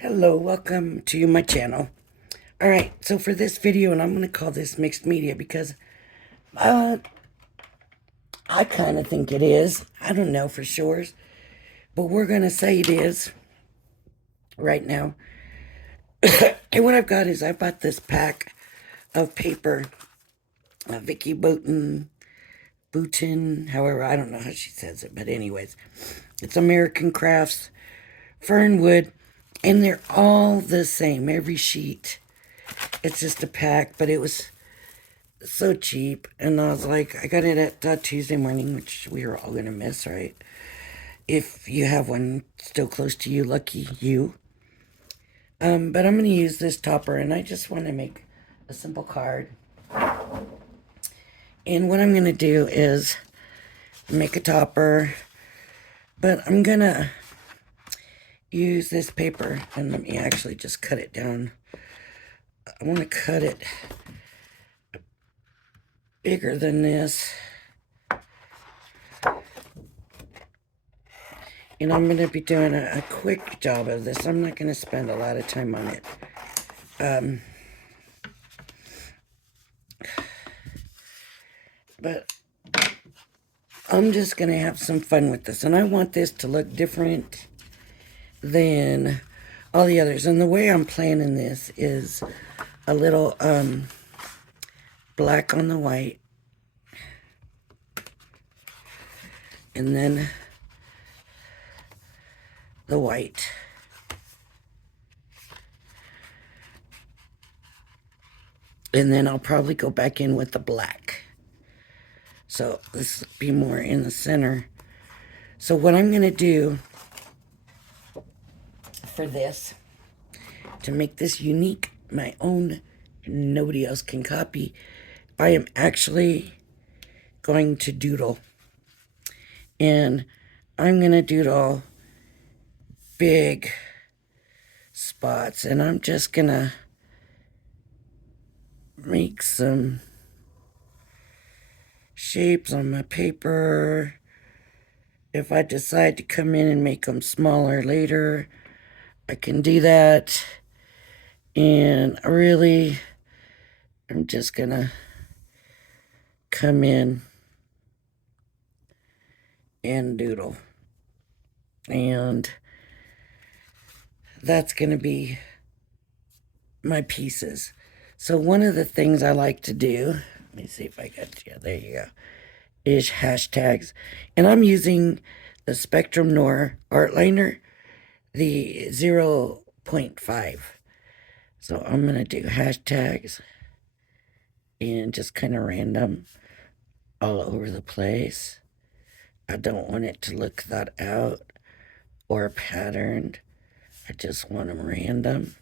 Hello, welcome to my channel. Alright, so for this video, and I'm going to call this mixed media because uh, I kind of think it is. I don't know for sure, but we're going to say it is right now. And what I've got is I bought this pack of paper, Vicky Boutin, however, I don't know how she says it, but anyways, it's American Crafts, Fernwood, and they're all the same, every sheet. It's just a pack, but it was so cheap. And I was like, I got it at Tuesday morning, which we were all going to miss, right? If you have one still close to you, lucky you. But I'm going to use this topper, and I just want to make a simple card. And what I'm going to do is make a topper, but I'm going to use this paper, and let me actually just cut it down. I want to cut it bigger than this. And I'm going to be doing a quick job of this. I'm not going to spend a lot of time on it. But I'm just going to have some fun with this. And I want this to look different than all the others. And the way I'm planning this is a little black on the white. And then the white. And then I'll probably go back in with the black. So this will be more in the center. So what I'm going to do for this, to make this unique, my own, nobody else can copy, I am actually going to doodle. And I'm going to doodle big spots. And I'm just going to make some shapes on my paper. If I decide to come in and make them smaller later, I can do that. And I really am just going to come in and doodle. And that's going to be my pieces. So one of the things I like to do, let me see if I got you, there you go, is hashtags. And I'm using the Spectrum Noir art liner, the 0.5. So I'm going to do hashtags and just kind of random all over the place. I don't want it to look thought out or patterned. I just want them random.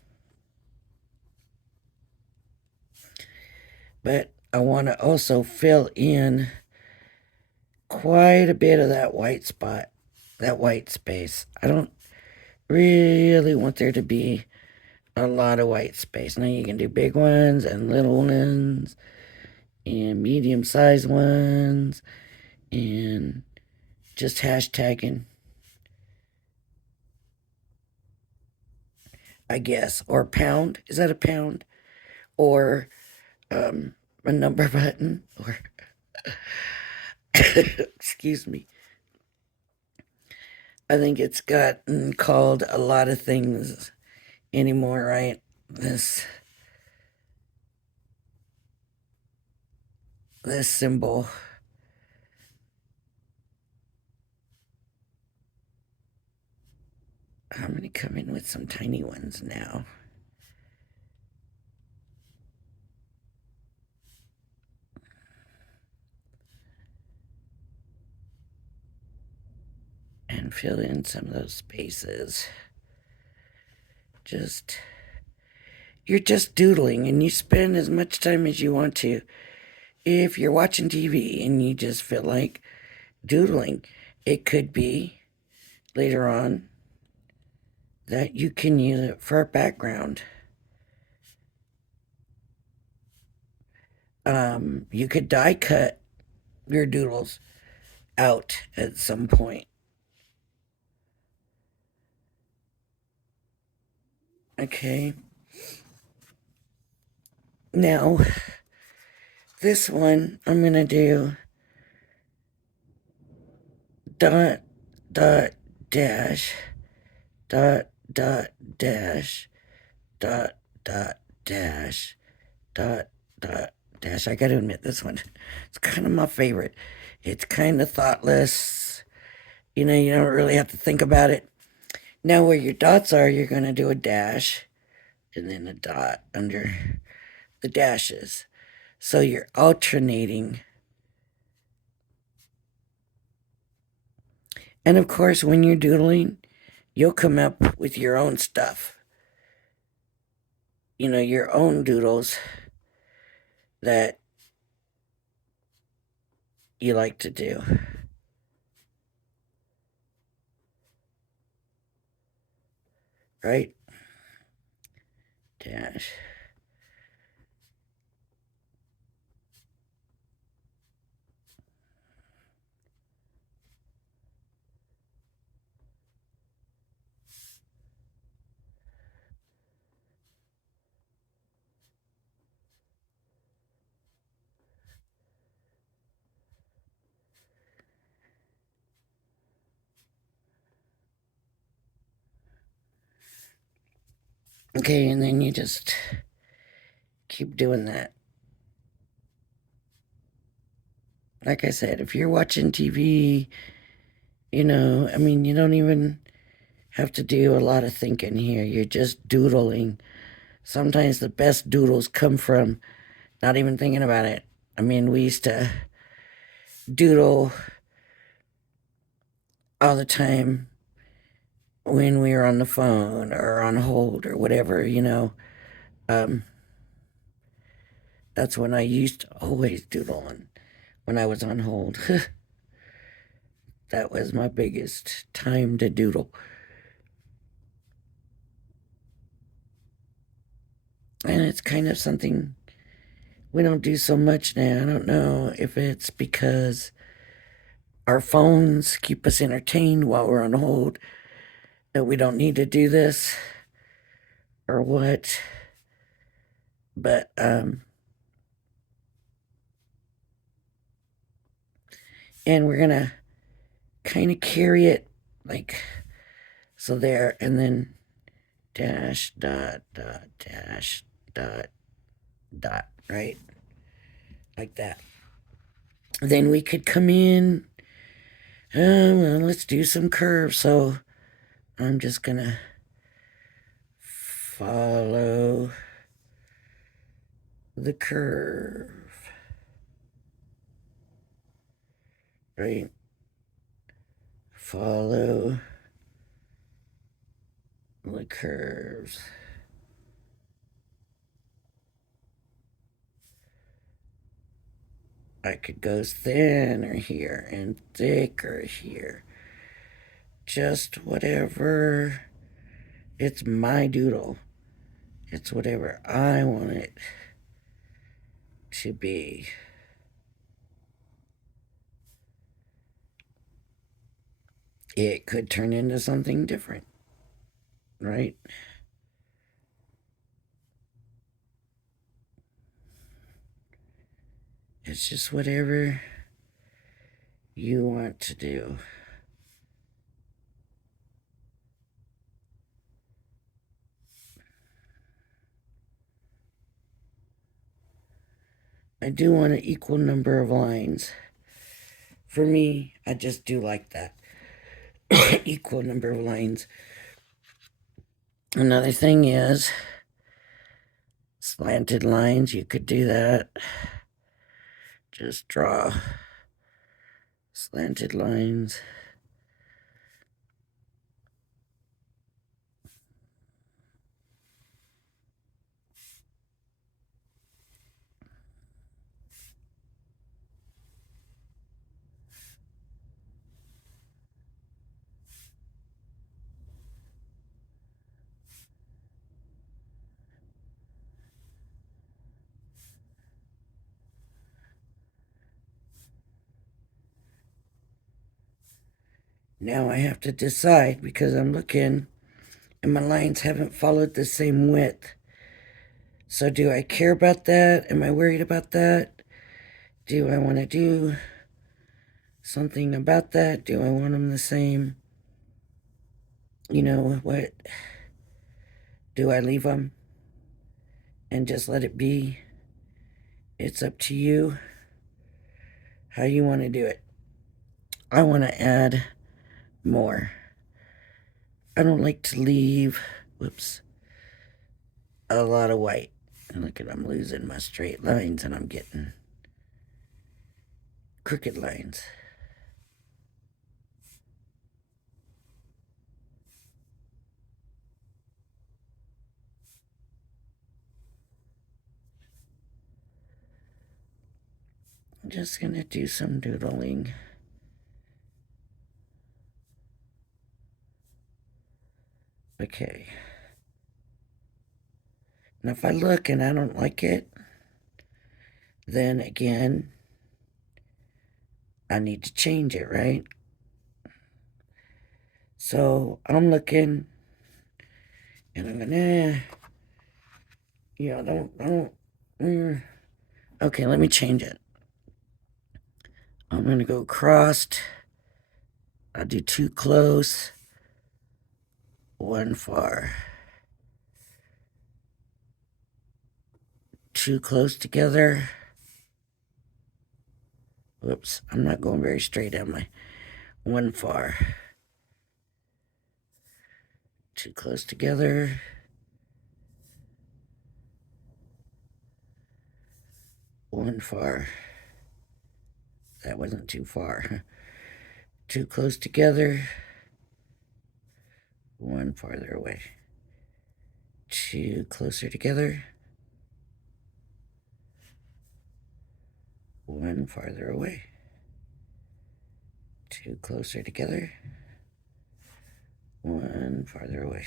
But I want to also fill in quite a bit of that white spot, that white space. I don't really want there to be a lot of white space. Now you can do big ones and little ones and medium-sized ones and just hashtagging, I guess, or pound. Is that a pound? Or a number button? Or excuse me. I think it's gotten called a lot of things anymore, right? This symbol. I'm going to come in with some tiny ones now. And fill in some of those spaces. You're just doodling, and you spend as much time as you want to. If you're watching TV and you just feel like doodling, it could be later on that you can use it for a background. You could die cut your doodles out at some point. Okay. Now, this one I'm going to do dot, dot, dash, dot, dot, dash, dot, dot, dash, dot, dot, dash. I got to admit, this one, it's kind of my favorite. It's kind of thoughtless. You don't really have to think about it. Now, where your dots are, you're going to do a dash and then a dot under the dashes. So you're alternating. And of course, when you're doodling, you'll come up with your own stuff. Your own doodles that you like to do. Right? Dash. Okay, and then you just keep doing that. Like I said, if you're watching TV, you don't even have to do a lot of thinking here. You're just doodling. Sometimes the best doodles come from not even thinking about it. We used to doodle all the time when we were on the phone or on hold or whatever. Um, that's when I used to always doodle when I was on hold. That was my biggest time to doodle. And it's kind of something we don't do so much now. I don't know if it's because our phones keep us entertained while we're on hold, that we don't need to do this or what. But and we're gonna kind of carry it like so there, and then dash dot dot dash dot dot, right, like that. Then we could come in. Well, let's do some curves. So I'm just gonna follow the curve, right? Follow the curves. I could go thinner here and thicker here. Just whatever. It's my doodle. It's whatever I want it to be. It could turn into something different, right? It's just whatever you want to do. I do want an equal number of lines. For me, I just do like that. Equal number of lines. Another thing is slanted lines. You could do that. Just draw slanted lines. Now I have to decide because I'm looking and my lines haven't followed the same width. So do I care about that? Am I worried about that? Do I want to do something about that? Do I want them the same? You know what? Do I leave them and just let it be? It's up to you how you want to do it. I want to add more. I don't like to leave, whoops, a lot of white. And look at, I'm losing my straight lines and I'm getting crooked lines. I'm just gonna do some doodling. Okay. Now if I look and I don't like it, then again, I need to change it, right? So I'm looking and I'm gonna, don't, okay, let me change it. I'm gonna go crossed. I'll do too close, one far. Too close together. Whoops, I'm not going very straight, am I? One far. Too close together. One far. That wasn't too far. Too close together. One farther away. Two closer together. One farther away. Two closer together. One farther away.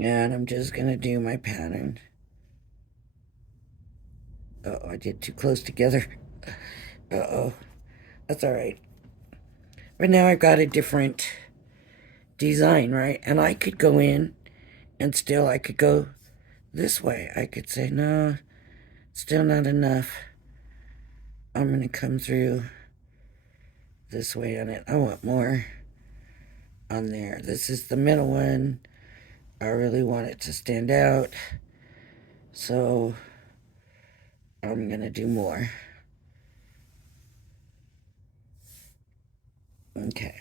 And I'm just gonna do my pattern. Uh-oh, I did too close together. Uh-oh. That's all right. But now I've got a different design, right? And I could go in and still I could go this way. I could say, no, still not enough. I'm going to come through this way on it. I want more on there. This is the middle one. I really want it to stand out. So I'm going to do more. Okay.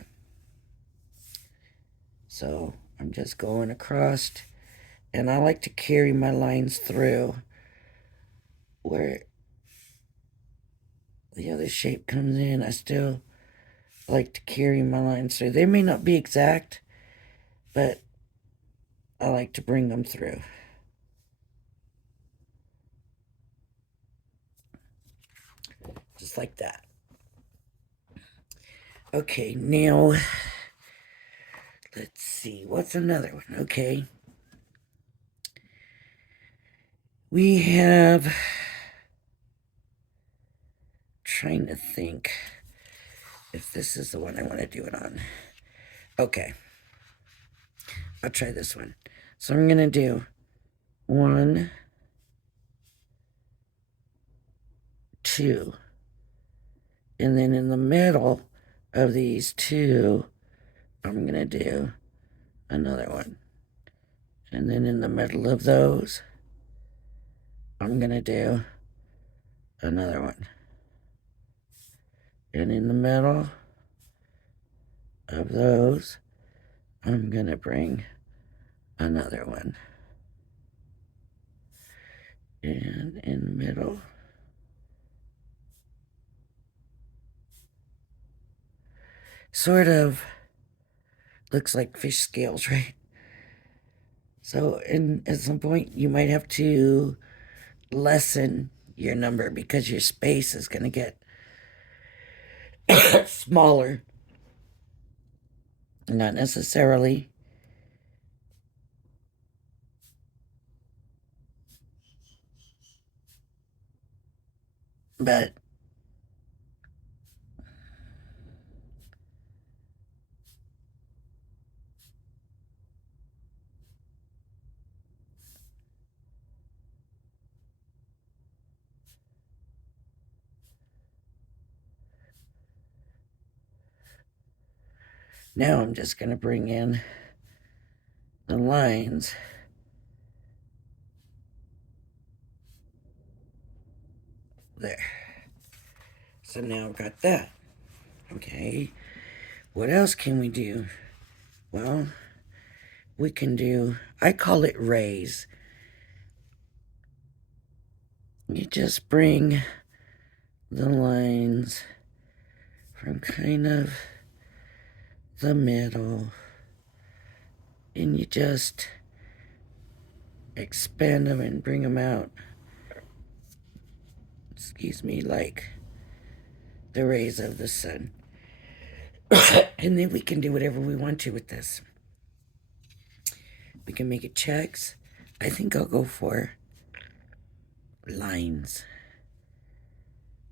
So I'm just going across, and I like to carry my lines through where the other shape comes in. I still like to carry my lines through. They may not be exact, but I like to bring them through. Just like that. Okay, now let's see. What's another one? Okay. We have, trying to think if this is the one I want to do it on. Okay. I'll try this one. So I'm going to do 1, 2. And then in the middle of these two, I'm going to do another one. And then in the middle of those, I'm going to do another one. And in the middle of those, I'm going to bring another one. And in the middle, sort of looks like fish scales, right? So at some point, you might have to lessen your number because your space is going to get smaller. Not necessarily. But Now I'm just going to bring in the lines. There. So now I've got that. Okay. What else can we do? Well, we can do, I call it raise. You just bring the lines from kind of the middle and you just expand them and bring them out. Excuse me, like the rays of the sun. And then we can do whatever we want to with this. We can make it checks. I think I'll go for lines.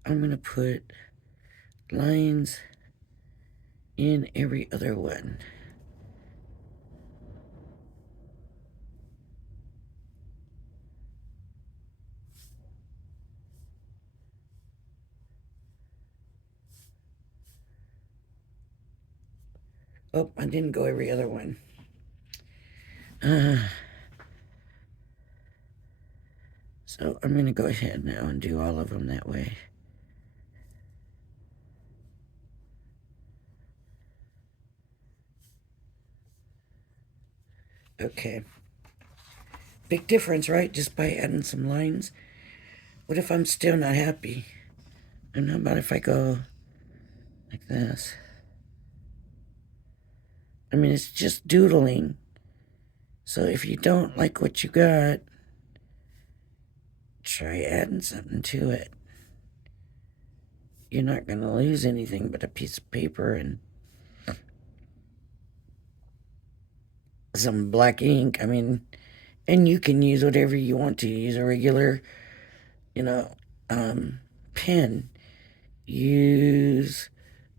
I'm going to put lines in every other one. Oh, I didn't go every other one. So I'm going to go ahead now and do all of them that way. Okay. Big difference, right? Just by adding some lines. What if I'm still not happy? And how about if I go like this? I mean, it's just doodling. So if you don't like what you got, try adding something to it. You're not going to lose anything but a piece of paper and some black ink. I mean, and you can use whatever you want to. Use a regular, you know, pen. Use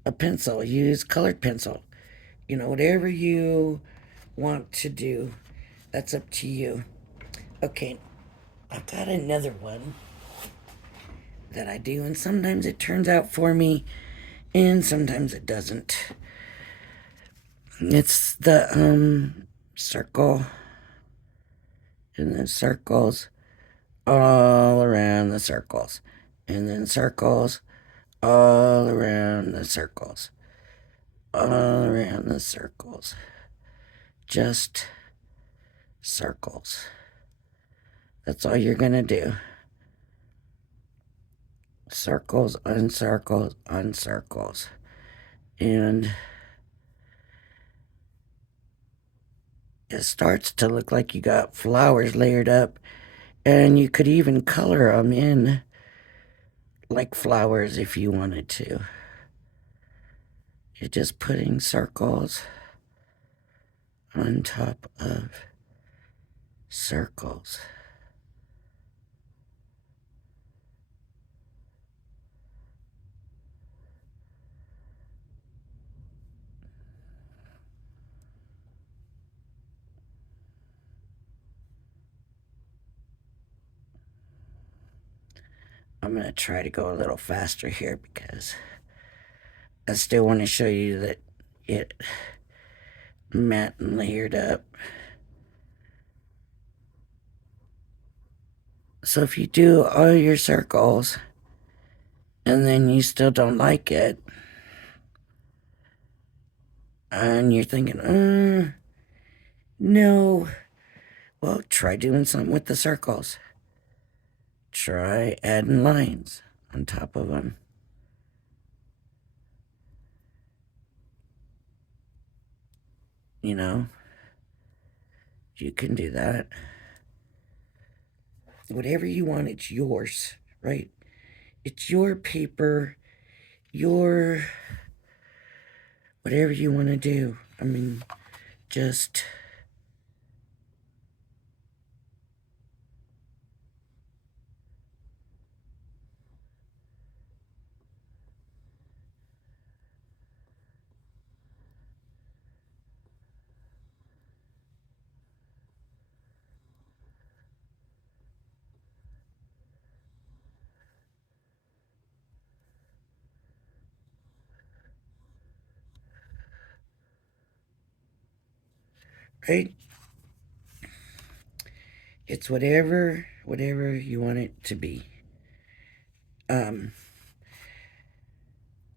a pencil. Use colored pencil. You know, whatever you want to do, that's up to you. Okay, I've got another one that I do, and sometimes it turns out for me, and sometimes it doesn't. It's the circle, and then circles all around the circles, and then circles all around the circles, all around the circles. Just circles. That's all you're gonna do. Circles, uncircles, uncircles. And it starts to look like you got flowers layered up. And you could even color them in like flowers if you wanted to. You're just putting circles on top of circles. I'm going to try to go a little faster here because I still want to show you that it matte and layered up. So if you do all your circles and then you still don't like it, and you're thinking, no, well, try doing something with the circles. Try adding lines on top of them. You know, you can do that. Whatever you want, it's yours, right? It's your paper, your whatever you want to do. I mean, just right? It's whatever you want it to be. Um,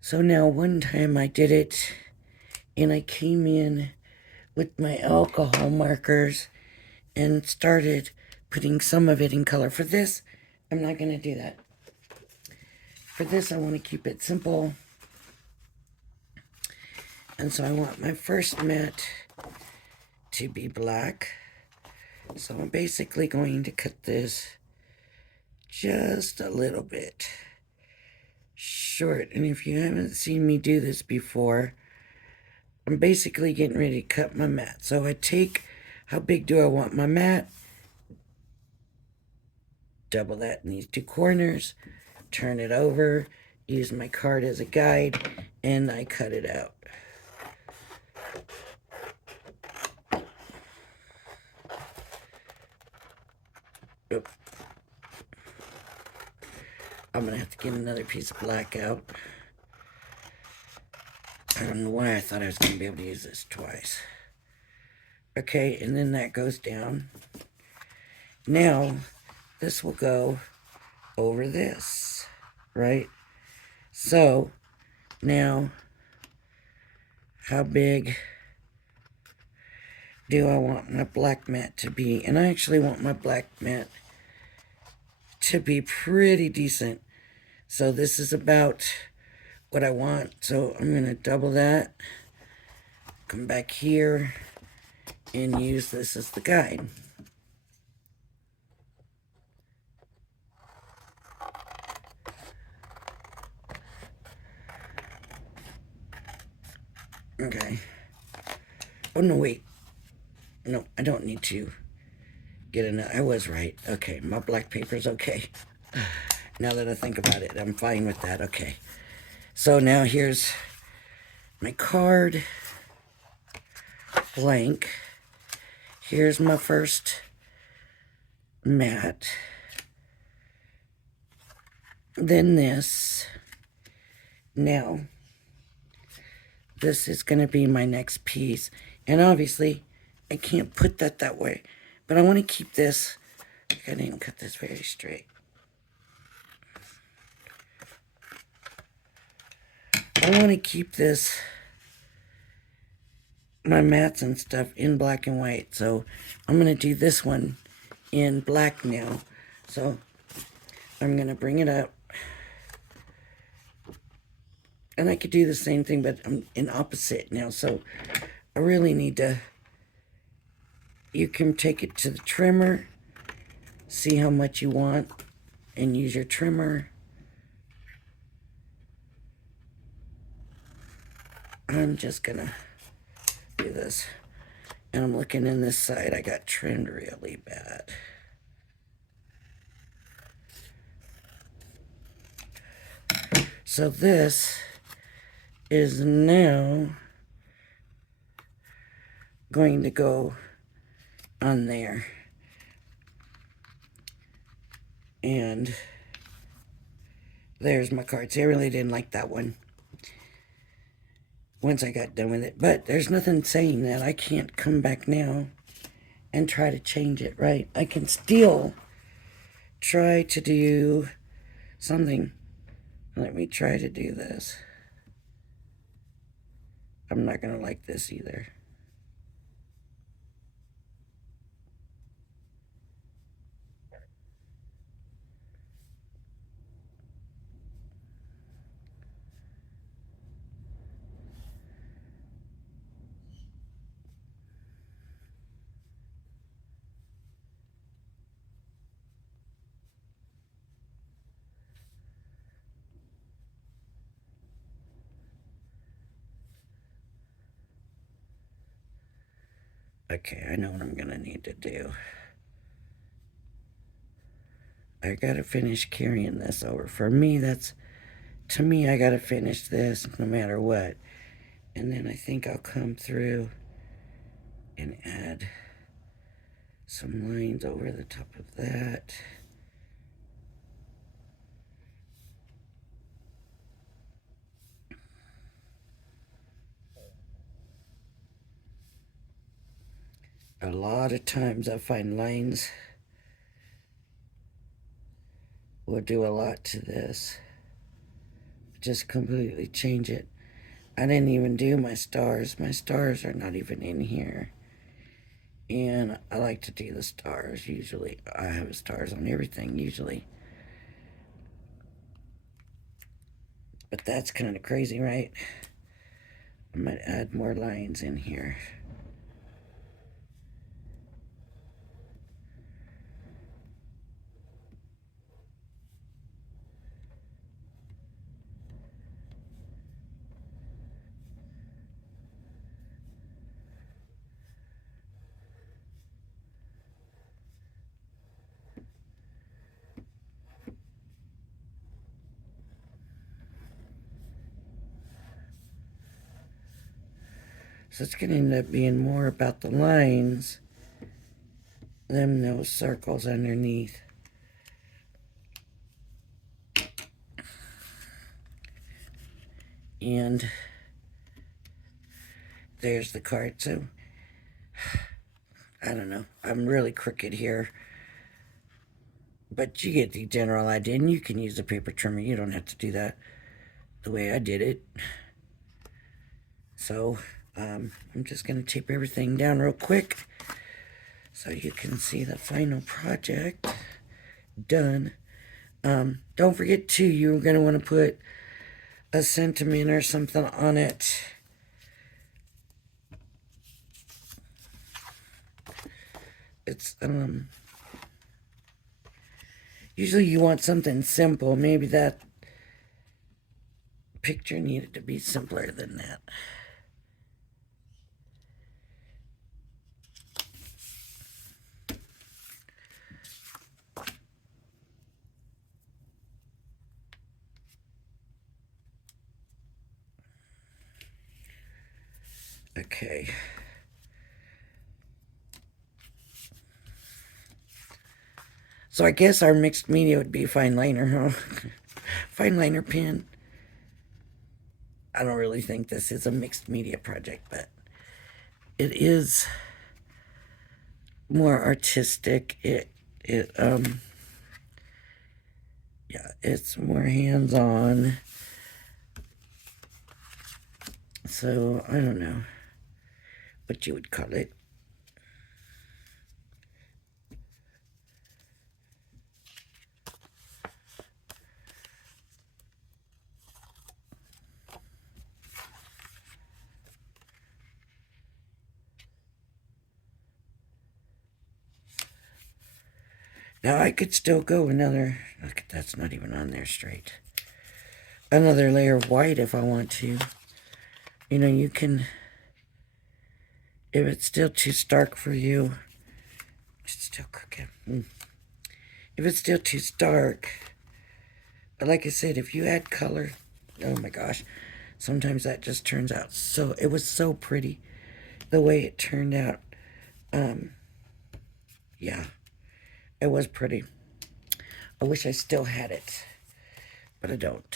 so now one time I did it and I came in with my alcohol markers and started putting some of it in color. For this, I'm not going to do that. For this, I want to keep it simple. And so I want my first mat to be black. So I'm basically going to cut this just a little bit short. And if you haven't seen me do this before, I'm basically getting ready to cut my mat. So I take, how big do I want my mat? Double that in these two corners, turn it over, use my card as a guide, and I cut it out. Oop. I'm going to have to get another piece of black out. I don't know why I thought I was going to be able to use this twice. Okay, and then that goes down. Now, this will go over this, right? So, now, how big do I want my black mat to be? And I actually want my black mat to be pretty decent. So this is about what I want. So I'm going to double that, come back here, and use this as the guide. Okay. Oh, no, wait. No, I don't need to get enough. I was right. Okay, my black paper's okay. Now that I think about it, I'm fine with that. Okay. So now here's my card. Blank. Here's my first mat. Then this. Now, this is going to be my next piece. And obviously, I can't put that way. But I want to keep this. I didn't cut this very straight. I want to keep this, my mats and stuff, in black and white. So I'm going to do this one in black now. So I'm going to bring it up. And I could do the same thing, but I'm in opposite now. So I really need to, you can take it to the trimmer, see how much you want, and use your trimmer. I'm just going to do this. And I'm looking in this side. I got trimmed really bad. So this is now going to go on there. And there's my card. See, I really didn't like that one once I got done with it. But there's nothing saying that I can't come back now and try to change it, right? I can still try to do something. Let me try to do this. I'm not going to like this either. Okay, I know what I'm going to need to do. I got to finish carrying this over. For me, to me, I got to finish this no matter what. And then I think I'll come through and add some lines over the top of that. a lot of times I find lines will do a lot to this. Just completely change it. I didn't even do my stars. My stars are not even in here. And I like to do the stars usually. I have stars on everything usually. But that's kind of crazy, right? I might add more lines in here. So it's going to end up being more about the lines than those circles underneath. And there's the card. So I don't know. I'm really crooked here. But you get the general idea. And you can use a paper trimmer. You don't have to do that the way I did it. So I'm just going to tape everything down real quick so you can see the final project done. Don't forget too, you're going to want to put a sentiment or something on it. It's usually you want something simple. Maybe that picture needed to be simpler than that. Okay. So I guess our mixed media would be fine liner, huh? Fine liner pen. I don't really think this is a mixed media project, but it is more artistic. Yeah, it's more hands-on. So I don't know what you would call it. Now I could still go another, look, that's not even on there straight. Another layer of white if I want to. You know, you can, if it's still too stark for you, it's still crooked. If it's still too stark, but like I said, if you add color, oh my gosh, sometimes that just turns out so, it was so pretty the way it turned out. Yeah, it was pretty. I wish I still had it, but I don't.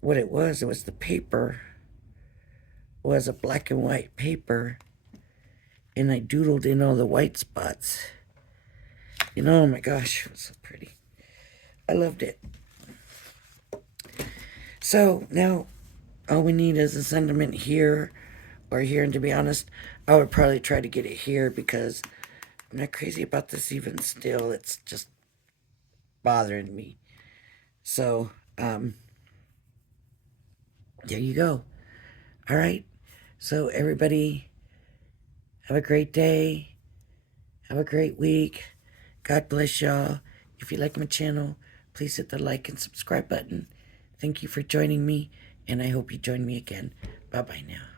What it was the paper was a black and white paper, and I doodled in all the white spots. You know, oh my gosh, it was so pretty. I loved it. So now all we need is a sentiment here or here, and to be honest, I would probably try to get it here because I'm not crazy about this even still. It's just bothering me. So, there you go. All right. So everybody have a great day. Have a great week. God bless y'all. If you like my channel, please hit the like and subscribe button. Thank you for joining me, and I hope you join me again. Bye-bye now.